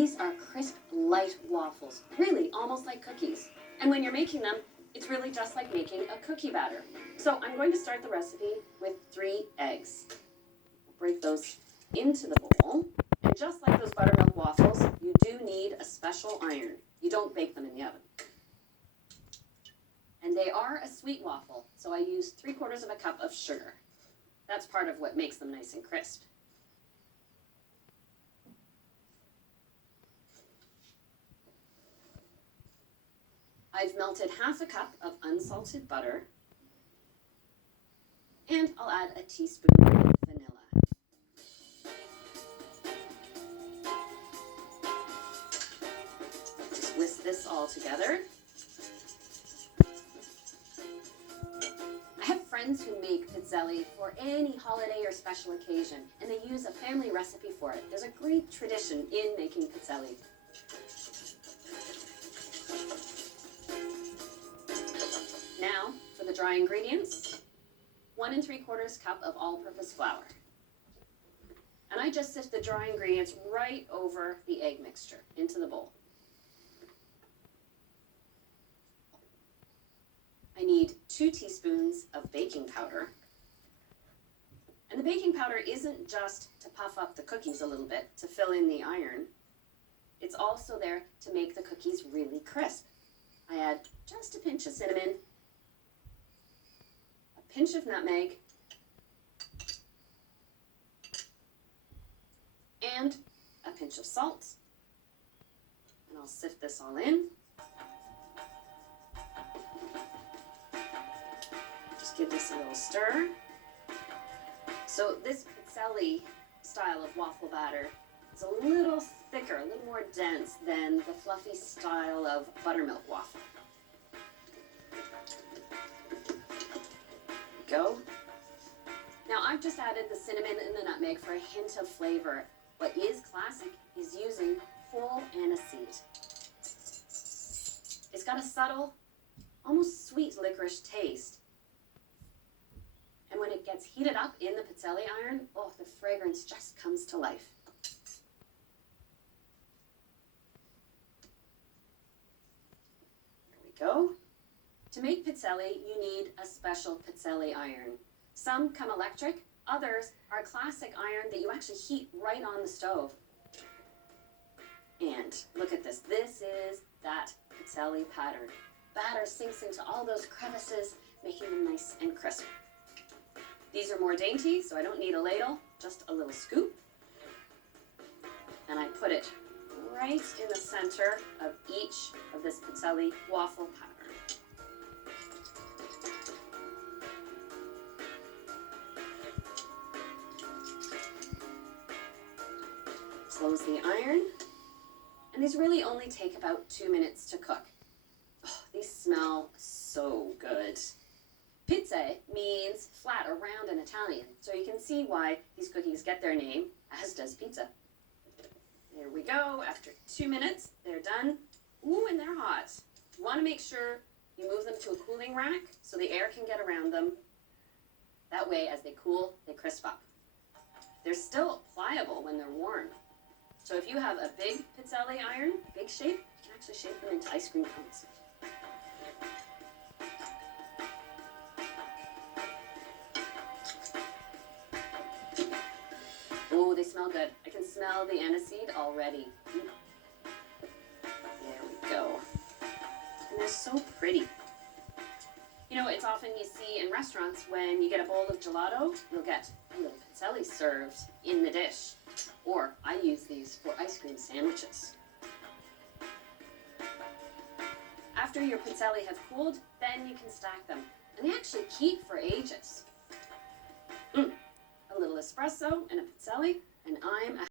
These are crisp, light waffles, really almost like cookies. And when you're making them, it's really just like making a cookie batter. So I'm going to start the recipe with 3 eggs. I'll break those into the bowl. And just like those buttermilk waffles, you do need a special iron. You don't bake them in the oven. And they are a sweet waffle, so I use 3/4 of a cup of sugar. That's part of what makes them nice and crisp. I've melted 1/2 cup of unsalted butter, and I'll add a teaspoon of vanilla. Just whisk this all together. I have friends who make pizzelle for any holiday or special occasion, and they use a family recipe for it. There's a great tradition in making pizzelle. Now, for the dry ingredients, 1 3/4 cup of all-purpose flour. And I just sift the dry ingredients right over the egg mixture into the bowl. I need 2 teaspoons of baking powder. And the baking powder isn't just to puff up the cookies a little bit, to fill in the iron. It's also there to make the cookies really crisp. I add just a pinch of cinnamon, a pinch of nutmeg, and a pinch of salt. And I'll sift this all in. Just give this a little stir. So this pizzelle style of waffle batter is a little thicker, a little more dense than the fluffy style of buttermilk waffle. There we go. Now I've just added the cinnamon and the nutmeg for a hint of flavor. What is classic is using whole aniseed. It's got a subtle, almost sweet licorice taste. And when it gets heated up in the pizzelle iron, oh, the fragrance just comes to life. There we go. To make pizzelle, you need a special pizzelle iron. Some come electric, others are classic iron that you actually heat right on the stove. And look at this. This is that pizzelle pattern. Batter sinks into all those crevices, making them nice and crisp. These are more dainty, so I don't need a ladle, just a little scoop. And I put it right in the center of each of this pizzelle waffle pattern. Close the iron. And these really only take about 2 minutes to cook. Oh, these smell so good. Pizza means flat or round in Italian, so you can see why these cookies get their name, as does pizza. There we go. After 2 minutes, they're done. Ooh, and they're hot. You want to make sure you move them to a cooling rack so the air can get around them. That way, as they cool, they crisp up. They're still pliable when they're warm. So if you have a big pizzelle iron, big shape, you can actually shape them into ice cream cones. Oh, they smell good. I can smell the aniseed already. There we go. And they're so pretty. You know, it's often you see in restaurants when you get a bowl of gelato, you'll get a little pizzelle served in the dish. Or I use these for ice cream sandwiches. After your pizzelle have cooled, then you can stack them. And they actually keep for ages. A little espresso and a pizzelle, and I'm a